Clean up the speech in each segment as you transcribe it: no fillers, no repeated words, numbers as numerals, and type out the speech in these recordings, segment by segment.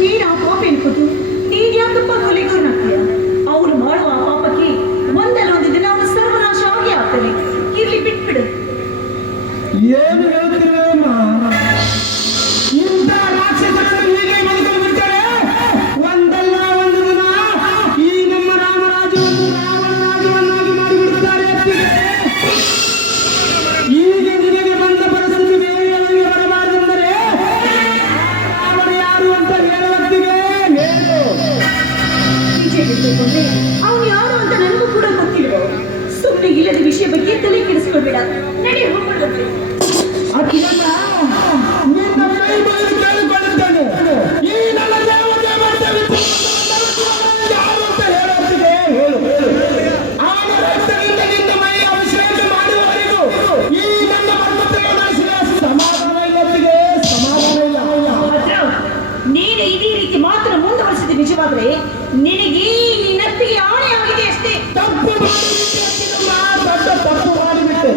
ನೀನು ಆ ಪಾಪ ಎನ್ಕೋದು ನೀನ್ ಯಾಕಪ್ಪ ಕೊಲೆಗಾರನಾಗ್ತೀಯ? ಅವನು ಮಾಡುವ ಆ ಪಾಪಕ್ಕೆ ಒಂದಲ್ಲ ಒಂದು ದಿನ ಅವನು ಸರ್ವನಾಶ ಆಗಿ ಆಗ್ತಾನೆ. ಇರ್ಲಿ ಬಿಟ್ಬಿಡು. ಏನು ಹೇಳ್ತಿರಮ್ಮ? ಇಂಥ ರಾಕ್ಷಸರು ಹೀಗೆ ಬದುಕೊಂಡು ಬಿಡ್ತಾರೆ. ಒಂದಲ್ಲ ಒಂದು ದಿನ ಈ ನಮ್ಮ ರಾಮರಾಜ್ಯವನ್ನು ರಾವಣರಾಜ್ಯವನ್ನಾಗಿ ಮಾಡಿಬಿಡುತ್ತಾರೆ. ಈಗ ನಿನಗೆ ಬಂದ ಪರಿಸ್ಥಿತಿ ಬೇರೆಯವರಿಗೆ ಬರಬಾರದೆಂದರೆ ರಾವಣ ಯಾರು ಅಂತ ಹೇಳುವತ್ತಿಗೆ ಬಿಟ್ಟುಕೊಂಡ್ರೆ ಅವನು ಯಾರು ಅಂತ ನನಗೂ ಕೂಡ ಗೊತ್ತಿಲ್ಲ. ಸುಮ್ಮನೆ ಇಲ್ಲದ ವಿಷಯ ಬಗ್ಗೆ ತಲೆ ಕೆಡಿಸ್ಕೊಳ್ಬೇಡ. ನಡಿ ಹೋಗೋಣ. ಅಖಿಲಮ್ಮ ನಿನ್ನ ಕೈ ಬಯಲು ಕೇಳಿಕೊಳ್ಳುತ್ತೇನೆ. ಈ ನನ್ನ ದೇವತೆ ಯಾರು ಅಂತ ಹೇಳುವತ್ತಿಗೆ ಹೇಳು. ಅವನ ರಕ್ತದಿಂದ ನಿನ್ನ ಮೈ ಅಭಿಷೇಕ ಮಾಡುವವರೆಗೂ ಈ ನನ್ನ ಪರ್ವತಗಳ ನಾಶಿನ ಸಮಾಧಾನ ಇಲ್ಲೊತ್ತಿಗೆ ಸಮಾಧಾನ ಇಲ್ಲ. ನೀನು ಇದೇ ರೀತಿ ಮಾತ್ರ ಮುಂದುವರಿಸಿದ ನಿಜವಾದ್ರೆ ನಿನಗೆ ನಿನ್ನತ್ತಿಗೆ ಆಣೆ ಆಗಿದೆ ಅಷ್ಟೇ. ತಪ್ಪು ದೊಡ್ಡ ತಪ್ಪು ಮಾಡಿಬಿಟ್ಟೆ.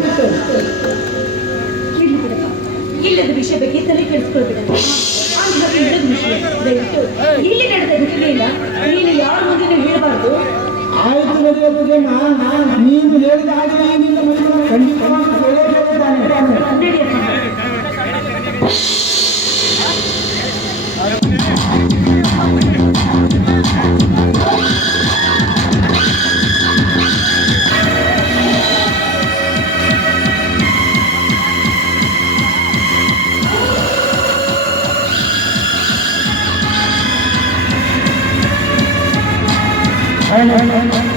ಇಲ್ಲದ ವಿಷಯ ಬಗ್ಗೆ ತಲೆ ಕೆಡಿಸ್ಕೊಳ್ಬೇಡ. ಇಲ್ಲದ ವಿಷಯ ದಯವಿಟ್ಟು ಇಲ್ಲಿ ನಡೆದ ಘಟನೆಯಿಂದ ನೀನು ಯಾರ ಮುಂದೆ ಹೇಳಬಾರ್ದು. ಆಯ್ತು ನಡೆಯುತ್ತದೆ. ನೀನು ಹೇಳಿದ ಹಾಗೆ ನಿನ್ನ ಮನೆಯನ್ನು ಖಂಡಿತವಾಗಿ ನಡೆಯಪ್ಪ. Hey, hey, hey, hey.